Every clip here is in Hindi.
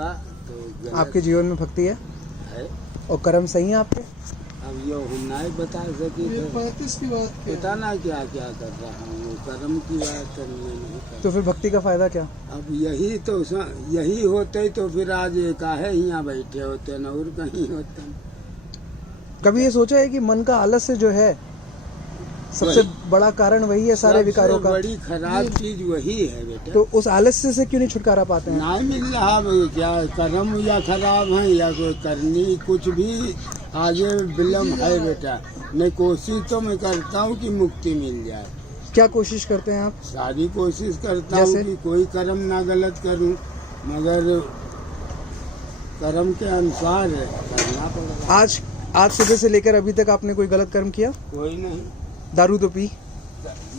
करूँगा तो आपके जीवन में भक्ति है है। और कर्म सही है आपके? अब ये हम नहीं बता सकी, 35 की बात पता ना क्या क्या कर रहा हूँ, कर्म की बात करने नहीं कर। तो फिर भक्ति का फायदा क्या? अब यही तो यही होते तो फिर आज काहे यहाँ बैठे होते न और कहीं होते। कभी ये सोचा है कि मन का आलस्य जो है सबसे बड़ा कारण वही है सारे विकारों का? बड़ी खराब चीज वही है बेटा। तो उस आलस्य से क्यों नहीं छुटकारा पाते हैं? नहीं मिल रहा भाई, क्या कर्म या खराब है या कोई करनी कुछ भी आगे विलम्ब है बेटा। मैं कोशिश तो मैं करता हूँ कि मुक्ति मिल जाए। क्या कोशिश करते हैं आप? सारी कोशिश करता जैसे? हूँ कि कोई कर्म ना गलत करूँ, मगर कर्म के अनुसार करना पड़ेगा। आज सुबह से लेकर अभी तक आपने कोई गलत कर्म किया? कोई नहीं, दारू तो पी?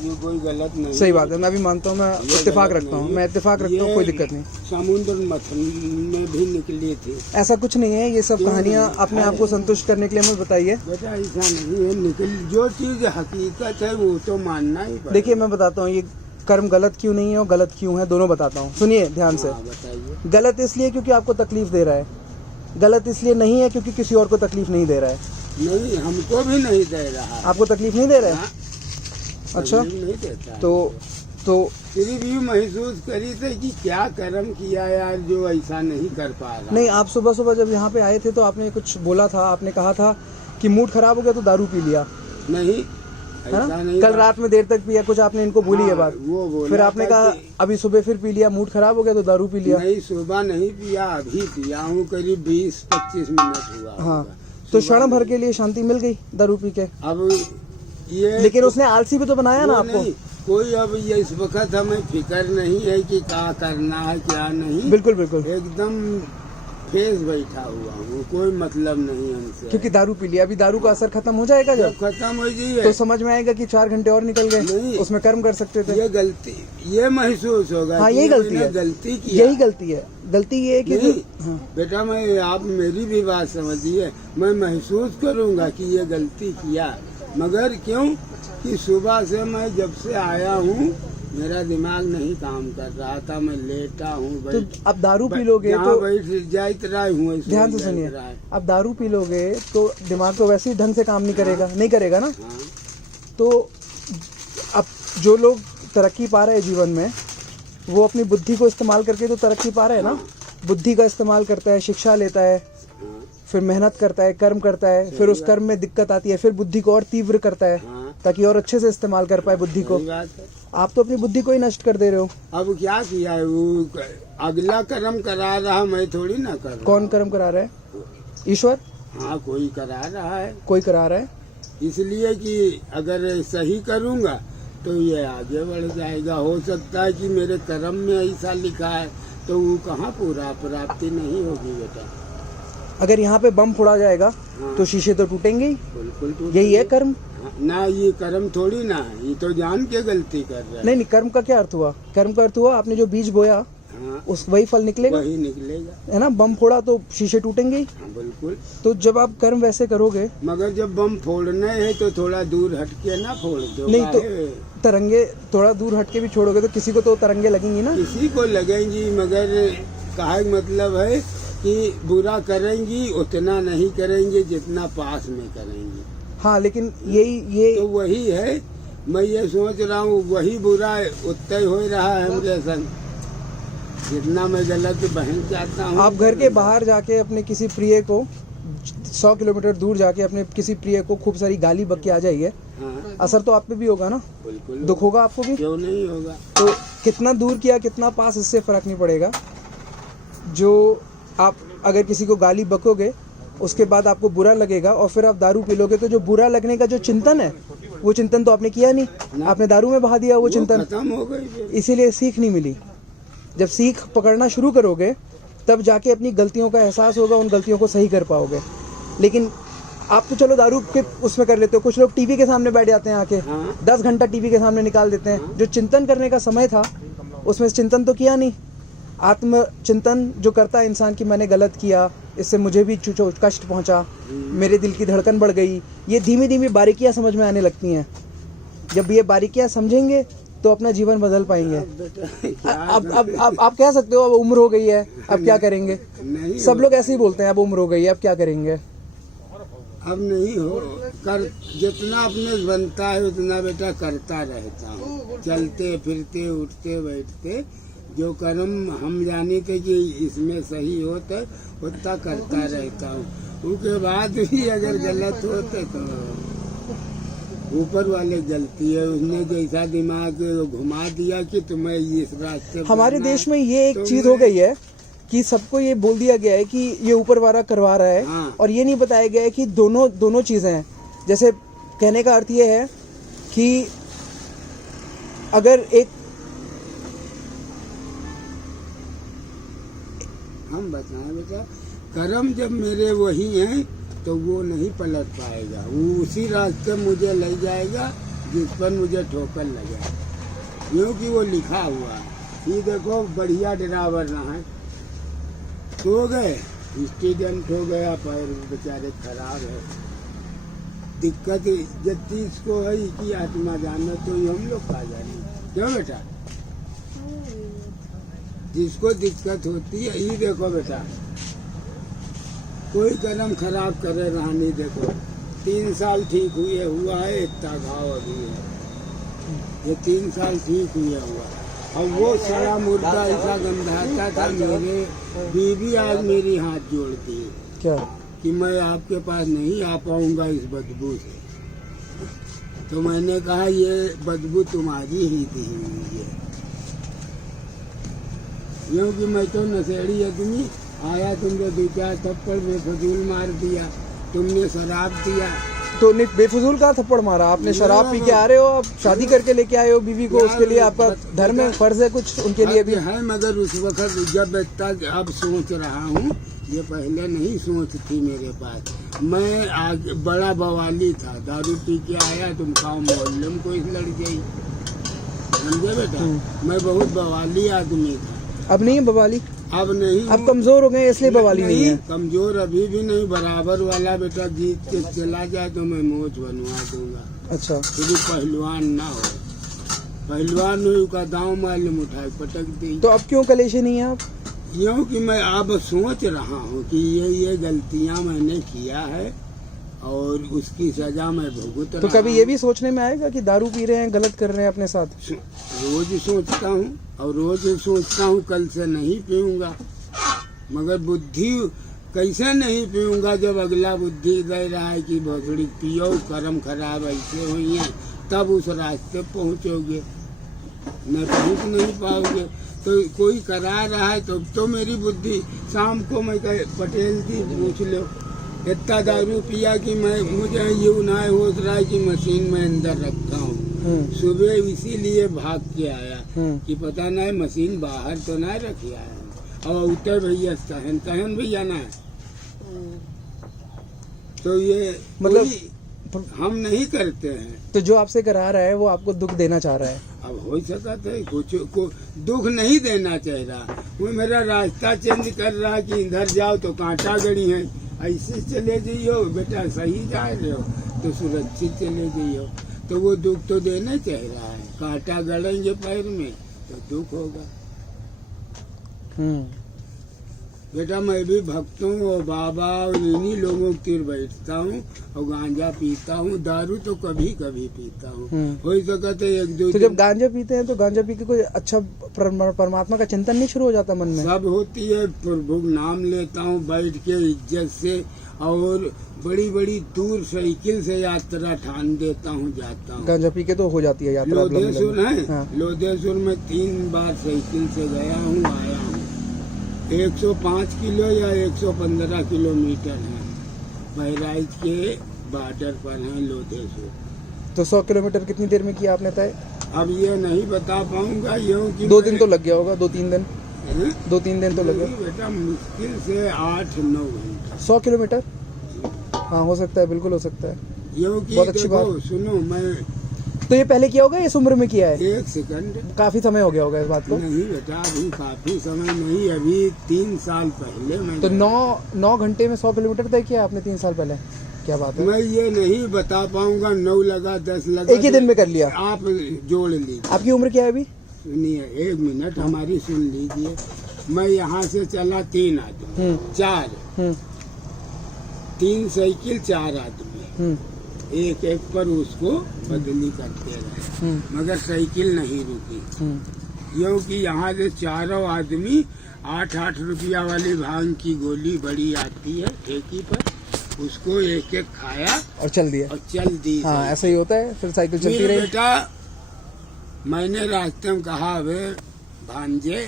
ये कोई गलत नहीं। सही बात है, मैं भी मानता हूँ, मैं इत्तेफाक रखता हूँ, मैं इत्तेफाक रखता हूँ, कोई दिक्कत नहीं। समुद्र मथन में भी निकली थी। ऐसा कुछ नहीं है, ये सब कहानियाँ अपने आप को संतुष्ट करने के लिए हमें बताइए। बेटा ऐसा नहीं है, निकल जो चीज हकीकत है वो तो मानना ही पड़ेगा। देखिए मैं बताता हूँ ये कर्म गलत क्यों नहीं है और गलत क्यों है, दोनों बताता हूँ, सुनिए ध्यान से। हाँ, बताइए। गलत इसलिए क्योंकि आपको तकलीफ दे रहा है, गलत इसलिए नहीं है क्योंकि किसी और को तकलीफ नहीं दे रहा है। नहीं, हमको भी नहीं दे रहा है। आपको तकलीफ नहीं दे रहा है? हाँ, अच्छा, नहीं देता है। तो फिर भी महसूस करी थे कि क्या कर्म किया यार जो ऐसा नहीं कर पा रहा। नहीं, आप सुबह सुबह जब यहाँ पे आए थे तो आपने कुछ बोला था, आपने कहा था कि मूड खराब हो गया तो दारू पी लिया, नहीं, है ऐसा ना? नहीं। कल रात में देर तक पिया, कुछ आपने इनको बोली है बात। वो बोला फिर आपने था कहा कि- अभी सुबह फिर पी लिया, मूड खराब हो गया तो दारू पी लिया। नहीं, सुबह नहीं पिया, अभी पिया हूँ, करीब 20-25 मिनट हुआ हाँ, होगा। तो सुबह क्षण भर नहीं। के लिए शांति मिल गई दारू पी के। अब ये लेकिन उसने आलसी भी तो बनाया ना वो आपको। नहीं, कोई अब ये इस वक्त हमें फिक्र नहीं है कि क्या करना है क्या नहीं। बिल्कुल बिल्कुल, एकदम फेस बैठा हुआ हूँ, कोई मतलब नहीं हमसे। क्योंकि दारू पी लिया, अभी दारू का असर खत्म हो जाएगा जब जब, खत्म हो जाइए तो समझ में आएगा कि 4 घंटे और निकल नहीं। गए, उसमें कर्म कर सकते थे। ये गलती, ये महसूस होगा। हाँ, कि यही गलती मैंने है, गलती किया। यही गलती है। गलती ये है कि नहीं, हाँ, बेटा मैं आप मेरी भी बात समझिए, मैं महसूस करूंगा कि ये गलती किया, मगर क्यों कि सुबह से मैं जब से आया हूँ मेरा दिमाग नहीं काम कर रहा था, मैं लेटा हूँ। तो अब दारू पी लोगे तो बैठ जाइत रहा हूँ। ध्यान से सुनिए, अब दारू पी लोगे तो दिमाग तो वैसे ही ढंग से काम नहीं करेगा, नहीं करेगा ना। हाँ, तो अब जो लोग तरक्की पा रहे हैं जीवन में, वो अपनी बुद्धि को इस्तेमाल करके तो तरक्की पा रहे हैं ना। बुद्धि का इस्तेमाल करता है, शिक्षा लेता है, हाँ, फिर मेहनत करता है, कर्म करता है, फिर उस कर्म में दिक्कत आती है, फिर बुद्धि को और तीव्र करता है हाँ, ताकि और अच्छे से इस्तेमाल कर पाए बुद्धि को। सही बात है। आप तो अपनी बुद्धि को ही नष्ट कर दे रहे हो। अब क्या किया है वो, अगला कर्म करा रहा, मैं थोड़ी ना कर रहा। कौन कर्म करा रहा है? ईश्वर? हाँ, कोई करा रहा है, कोई करा रहा है। इसलिए कि अगर सही करूँगा तो ये आगे बढ़ जाएगा। हो सकता है कि मेरे कर्म में ऐसा लिखा है तो वो कहाँ पूरा प्राप्ति नहीं होगी बेटा। अगर यहाँ पे बम फोड़ा जाएगा हाँ। तो शीशे तो टूटेंगे ही, बिल्कुल टूट यही है कर्म। ना, ये कर्म थोड़ी ना है, ये तो जान के गलती कर रहा है। नहीं, कर्म का क्या अर्थ हुआ? कर्म का अर्थ हुआ आपने जो बीज बोया हाँ, उस वही फल निकलेगा, वही निकलेगा। है ना। बम फोड़ा तो शीशे टूटेंगे ही। हाँ, बिल्कुल। तो जब आप कर्म वैसे करोगे, मगर जब बम फोड़ने है तो थोड़ा दूर हटके ना फोड़ दो। नहीं तो काहे? तरंगे थोड़ा दूर हटके भी छोड़ोगे तो किसी को तो तरंगे लगेंगी ना। किसी को लगेंगी, मगर कहा मतलब है कि बुरा करेंगी उतना नहीं करेंगे जितना पास में करेंगी। हाँ, लेकिन ये तो वही है, मैं ये सोच रहा हूँ वही बुरा उतना ही हो रहा है हमरे संग, जितना मैं गलत बहन चाहता हूँ। आप घर के बाहर जाके अपने किसी प्रिय को 100 किलोमीटर दूर जाके अपने किसी प्रिय को खूब सारी गाली बक के आ जाइए, हाँ, असर तो आप पे भी होगा ना, बिल्कुल दुख होगा आपको भी। क्यों नहीं होगा। तो कितना दूर किया कितना पास, इससे फर्क नहीं पड़ेगा। जो आप अगर किसी को गाली बकोगे उसके बाद आपको बुरा लगेगा और फिर आप दारू पी लोगे, तो जो बुरा लगने का जो चिंतन है वो चिंतन तो आपने किया नहीं, आपने दारू में बहा दिया वो चिंतन, खत्म हो गई फिर। इसीलिए सीख नहीं मिली। जब सीख पकड़ना शुरू करोगे तब जाके अपनी गलतियों का एहसास होगा, उन गलतियों को सही कर पाओगे। लेकिन आप तो चलो दारू के उसमें कर लेते हो, कुछ लोग टीवी के सामने बैठ जाते हैं आके, हाँ। 10 घंटा टीवी के सामने निकाल देते हैं। जो चिंतन करने का समय था उसमें चिंतन तो किया नहीं। आत्मचिंतन जो करता है इंसान की मैंने गलत किया, इससे मुझे भी कष्ट पहुंचा, मेरे दिल की धड़कन बढ़ गई, ये धीमी धीमी बारीकियां समझ में आने लगती हैं। जब ये बारीकियां समझेंगे तो अपना जीवन बदल पाएंगे। अब बेटा क्या अब आप कह सकते हो अब उम्र हो गई है, अब क्या करेंगे। नहीं सब लोग ऐसे ही बोलते हैं अब उम्र हो गई है, अब क्या करेंगे। अब नहीं हो कर, जितना अपने बनता है उतना बेटा करता रहता हूँ। चलते फिरते उठते बैठते जो कर्म हम जाने थे कि इसमें सही होता उतना करता रहता हूँ। उसके बाद भी अगर गलत होते तो ऊपर वाले गलती है, उसने जैसा दिमाग घुमा दिया कि तुम्हें इस रास्ते हमारे जाना देश है, में ये एक तो चीज हो गई है कि सबको ये बोल दिया गया है कि ये ऊपर वाला करवा रहा है, हाँ। और ये नहीं बताया गया है कि दोनों चीजें हैं। जैसे कहने का अर्थ ये है कि अगर एक हम बताएं बेटा, कर्म जब मेरे वही हैं तो वो नहीं पलट पाएगा, वो उसी रास्ते मुझे ले जाएगा जिस पर मुझे ठोकर लगे, क्योंकि वो लिखा हुआ है। ये देखो बढ़िया ड्राइवर रहा है, सो गए, एक्सीडेंट हो गया, पैर बेचारे खराब है। दिक्कत जितनी इसको है कि आत्मा जाने तो ये हम लोग का जाने, क्यों बेटा। जिसको दिक्कत होती है, ये देखो बेटा कोई कर्म खराब करे रहा नहीं, देखो 3 साल ठीक हुआ है, इतना घाव अभी है, ये 3 साल ठीक हुआ। और वो सड़ा मुर्दा ऐसा गंधाता था, मेरे बीवी आज मेरी हाथ जोड़ती है क्या कि मैं आपके पास नहीं आ पाऊंगा इस बदबू से। तो मैंने कहा ये बदबू तुम्हारी ही दी हुई है, क्योंकि मैं तो नशेड़ी आदमी आया, तुमने 2-4 थप्पड़ बेफजूल मार दिया, तुमने शराब दिया। तो नहीं बेफजूल का थप्पड़ मारा आपने, शराब पी के आ रहे हो, आप शादी करके लेके आए हो बीवी को, उसके लिए आपका धर्म में फर्ज है कुछ उनके लिए भी है, मगर उस वक्त जब इतना अब सोच रहा हूँ, ये पहले नहीं सोच थी मेरे पास। मैं आगे बड़ा बवाली था, दारू पी के आया, तुम खाओ मोहल्ले में कोई लड़ गई, समझे बेटा। मैं बहुत बवाली आदमी था। अब नहीं है बवाली, अब नहीं, अब कमजोर हो गए इसलिए बवाली नहीं है। कमजोर अभी भी नहीं, बराबर वाला बेटा जीत के चला जाए तो मैं मोच बनवा दूंगा। अच्छा, फिर पहलवान ना हो, पहलवान हुई का दांव मालूम उठाई पटक दी। तो अब क्यों कलेशी नहीं है आप। क्योंकि मैं अब सोच रहा हूँ कि ये गलतियाँ मैंने किया है और उसकी सजा मैं भुगत तो कभी ये भी सोचने में आएगा कि दारू पी रहे हैं, गलत कर रहे हैं अपने साथ। रोज सोचता हूँ और रोज सोचता हूँ कल से नहीं पीऊंगा, मगर बुद्धि कैसे नहीं पीऊंगा जब अगला बुद्धि दे रहा है कि भोसड़ी पियो, कर्म खराब ऐसे हुई है, तब उस रास्ते पहुँचोगे, न पहुँच नहीं पाओगे। तो कोई करा रहा है तो मेरी बुद्धि, शाम को मैं पटेल जी पूछ लो, इतना दारू पिया कि मुझे ये ना हो रहा है कि मशीन में अंदर रखा हूँ। सुबह इसीलिए भाग के आया कि पता नहीं मशीन बाहर तो ना रखी आया, और उतर भैया तहन भैया ना है। तो ये मतलब हम नहीं करते हैं। तो जो आपसे करा रहा है वो आपको दुख देना चाह रहा है। अब हो सकता है कुछ को दुख नहीं देना चाह रहा, वो मेरा रास्ता चेंज कर रहा कि इधर जाओ तो कांटा गड़ी है, ऐसे चले जाइयो बेटा, सही जा रहे हो तो सुरक्षित चले जाइयो। तो वो दुख तो देना चाह रहा है, कांटा गड़ेंगे पैर में तो दुख होगा। बेटा मैं भी भक्तों और बाबा और इन्हीं लोगों के तीर बैठता हूँ और गांजा पीता हूँ, दारू तो कभी कभी पीता हूँ, हो सकता है 1-2 तो जब गांजा पीते हैं तो गांजा पी के कोई अच्छा परमात्मा का चिंतन नहीं शुरू हो जाता मन में। सब होती है, प्रभु नाम लेता हूँ बैठ के इज्जत से, और बड़ी बड़ी दूर साइकिल से यात्रा ठान देता हूँ, जाता हूँ। गांजा पी के तो हो जाती है यात्रा। लोधेश्वर है, हाँ। लोधेश्वर में 3 बार साइकिल से गया हूँ, आया हूँ। 105 किलो या 115 किलोमीटर है, बहराइच के बॉर्डर पर है लोधेश्वर। तो 100 किलोमीटर कितनी देर में किया आपने तय। अब ये नहीं बता पाऊंगा, क्योंकि 2 दिन तो लग गया होगा, 2-3 दिन। हैं? 2-3 दिन तो लगे। बेटा मुश्किल से 8-9 घंटा। 100 किलोमीटर, हाँ हो सकता है, बिल्कुल हो सकता है। क्योंकि बहुत अच्छी देखो बात। सुनो, मैं तो ये पहले किया होगा, इस उम्र में किया है। 1 सेकंड काफी समय हो गया होगा इस बात को। नहीं बेटा, अभी काफी समय नहीं, अभी 3 साल पहले मैं तो 9 घंटे में 100 किलोमीटर तय किया आपने 3 साल पहले। क्या बात है। मैं ये नहीं बता पाऊंगा 9 लगा 10 लगा। एक ही दिन में कर लिया। आप जोड़ लीजिए। आपकी उम्र क्या है अभी? सुनिए 1 मिनट हमारी सुन लीजिए। मैं यहाँ से चला 3 आदमी 4 3 साइकिल 4 आदमी एक एक पर उसको बदली करते रहे मगर साइकिल नहीं रुकी क्योंकि यहाँ से चारों आदमी 8-8 रुपया वाली भांग की गोली बड़ी आती है ठेकी पर उसको एक एक खाया और चल दिया। और चल दी। हाँ ऐसा ही होता है, फिर साइकिल चलती रही। बेटा मैंने रास्ते में कहा वे भांजे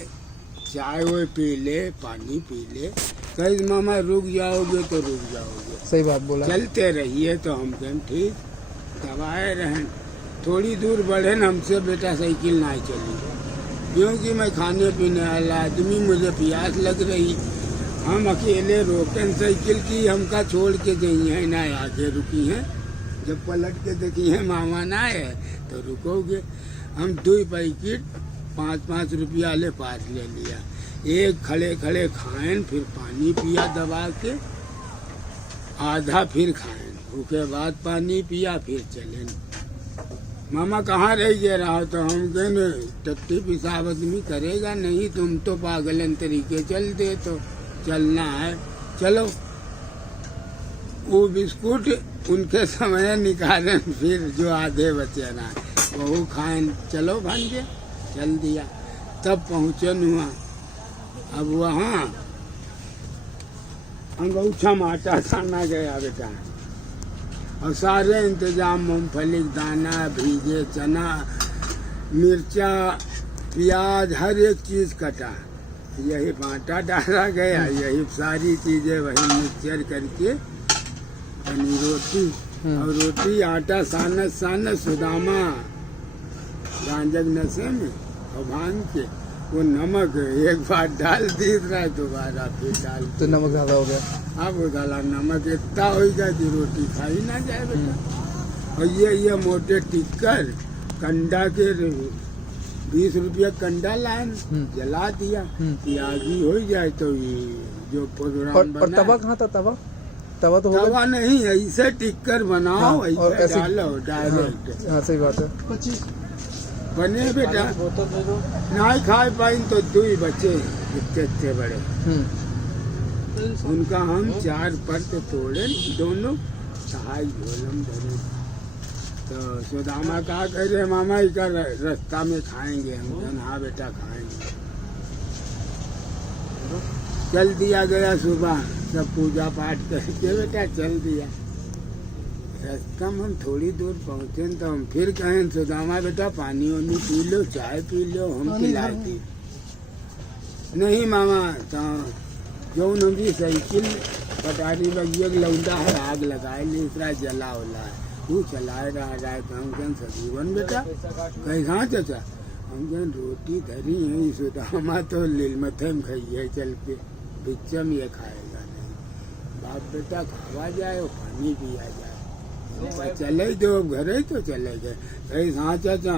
चाय वो पी ले पानी पी ले। कहीं मामा रुक जाओगे तो रुक जाओगे। सही बात बोला। चलते रहिए तो हम कहें ठीक दबाए रहें। थोड़ी दूर बढ़े न हमसे बेटा साइकिल ना चली क्योंकि मैं खाने पीने वाला आदमी मुझे प्यास लग रही। हम अकेले रोकन साइकिल की हमका छोड़ के जाइए ना आगे रुकी हैं। जब पलट के देखी है मामा ना है तो रुकोगे। हम 2 पैकेट 5-5 रुपया ले पास ले लिया। एक खड़े खड़े खाएं फिर पानी पिया दबा के आधा फिर खाएं उसके बाद पानी पिया फिर चलें। मामा कहाँ रह गया रहा तो हम कहें टट्टी पिसाब आदमी करेगा नहीं तुम तो पागलन तरीके चल दे तो चलना है चलो। वो बिस्कुट उनके समय निकालें फिर जो आधे बचे ना वो खाएं। चलो भांजे चल दिया। तब पहुँचन हुआ। अब वहाँ अंगूठा माटा खाना गया बेटा और सारे इंतजाम मूंगफली दाना भीगे चना मिर्चा प्याज हर एक चीज कटा। यही बाटा डाला गया यही सारी चीजें वही मिक्सचर करके बनी रोटी और रोटी आटा सानस सानस सुदामा गांजक नशे में और भांग के वो नमक एक बार डाल दूसरा दोबारा फिर डाल तो नमक ज्यादा हो गया। अब डाला नमक इतना होगा कि रोटी खाई ना जाए बेटा। और ये मोटे टिक्कर कंडा के 20 रुपया कंडा लाइन जला दिया कि आगी हो जाए तो ये जो प्रोग्राम और तवा कहाँ था? तवा तवा तो होगा। तवा नहीं ऐसे टिक्कर बनाओ हाँ, और ऐसे ऐसे डालो डायरेक्ट। हाँ सही बात है। बने बेटा नहीं खाए पाई तो 2 बच्चे इतने बड़े उनका हम 4 परत तोड़े दोनों सहाय झोलम बने। तो सुदामा कहा कह रहे मामा इसका रास्ता में खाएंगे। हम कहें हाँ बेटा खाएंगे। चल दिया गया सुबह सब पूजा पाठ करके बेटा चल दिया। रास्ता में हम थोड़ी दूर पहुँचे तो हम फिर कहें सुदामा बेटा पानी वानी पी लो चाय पी लो हम पिलाए थी। नहीं मामा तो जो नंबी साइकिल पटारी लगी लौंडा है आग लगाए दूसरा जला उला है तू चलाए रहा तो हम कहें सजीवन बेटा कहीं कहाँ चाचा हम कहें रोटी धरी है सुदामा तो लीलमथे में खाइए चल के बिच्चम ये खाएगा नहीं। बाप बेटा खावा जाए और पानी पिया जाए चले दो घरे तो चले गए कहीं हाँ चाचा